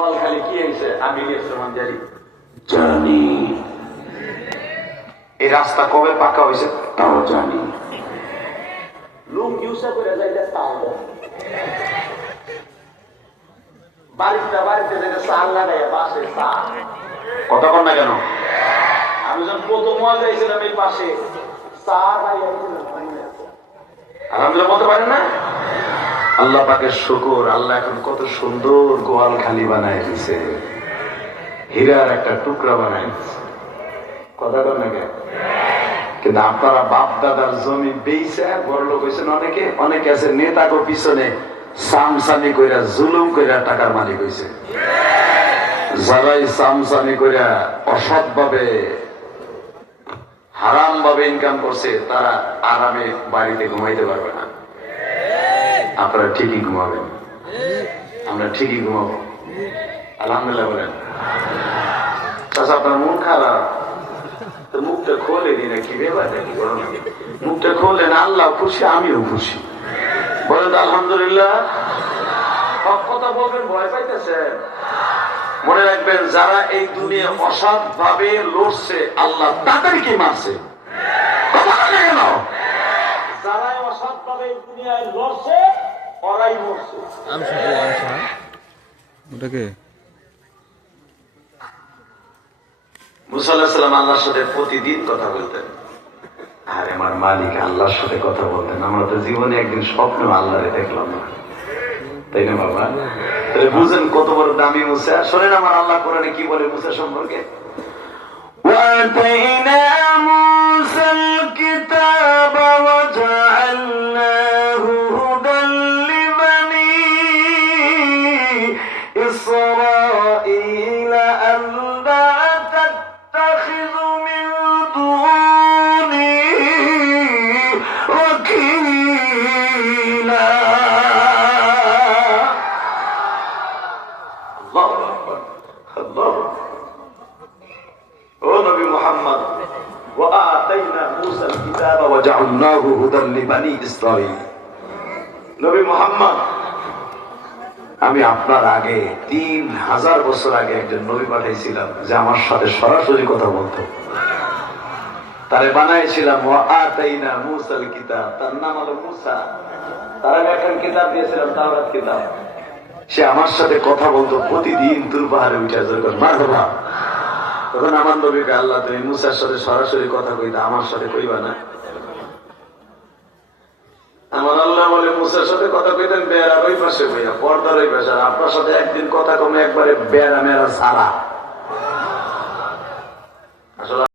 খালি কি হয়েছে? আমি ইসলাম জানি জানি। এই রাস্তা কবে পাকা হয়েছে? তাও জানি। লুম ইউসা করে যাইতে তাও বাড়িটা বাড়িতে যেটা সার লাগাই পাশে সার কতক্ষণ না কেন? আমি যখন প্রথম যাইছিলাম এই পাশে সার আলহামদুলিল্লাহ বলতে পারেন না? আল্লাহ পাকের শুকুর, আল্লাহ এখন কত সুন্দর গোয়াল খালি বানায় দিছে। হীরার একটা টুকরা বানায় দিছে। কথা কর না কিন্তু আপনারা বাপ দাদার জমি বেইছে বড় লোক হয়েছেন অনেকে অনেকে আছে নেতাকে পিছনে সামসামি কইরা, জুলুম কইরা টাকার মালিক হয়েছে যারাই সামসামি কইরা অসৎ ভাবে হারাম ভাবে ইনকাম করছে, তারা আরামে বাড়িতে ঘুমাইতে পারবে না। আপনারা ঠিকই ঘুমাবেন। আমরা ঠিকই ঘুমাবো। আলহামদুলিল্লাহ বলেন। চাষা আপনার মন খারাপ। মুখটা খোলে নি নাকি? ব্যাপার নাকি। মুখটা খোলেন আল্লাহ খুশি, আমিও খুশি। বলেন আলহামদুলিল্লাহ। সব কথা বলবেন, ভয় পাইতেছেন মনে রাখবেন, যারা এই দুনিয়া অসৎ ভাবে লড়ছে, আল্লাহ তাদেরকে মারছে। কথা যারা অসৎ ভাবে দুনিয়ায় লড়ছে আর আমার মালিক আল্লাহর সাথে কথা বলতেন। আমরা তো জীবনে একদিন স্বপ্ন দেখলাম তাই না তাহলে বুঝেন কত বড় দামি আমার আল্লাহ কোরআনে কি বলে মুসা সম্পর্কে? নবী মুহাম্মদ وآتينا موسى الكتاب وجعلناه هدى لبني إسرائيل নবী মুহাম্মদ আমি আপনার আগে তিন হাজার বছর আগে একজন নবী পাঠাইছিলাম যে আমার সাথে সরাসরি কথা বলতো তারে বানাইছিলাম ও আতাইনা মুসাল কিতাব তার নাম হলো মুসা তার আমি এখন কিতাব দিয়েছিলাম তাওরাত কিতাব সে আমার সাথে কথা বলতো প্রতিদিন তুর পাহাড়ে উঠে যখন মার বাবা তখন আমার নবীকে আল্লাহ তুমি মুসার সাথে সরাসরি কথা কইতা, আমার সাথে কইবা না। আমার আল্লাহ বলে, মুসার সাথে কথা কইতেন বেড়ার ওই পাশে ভাইয়া পর্দার ওই পাশে। আপনার সাথে একদিন কথা কমে একবারে বেড়া মেরা সারা আসলে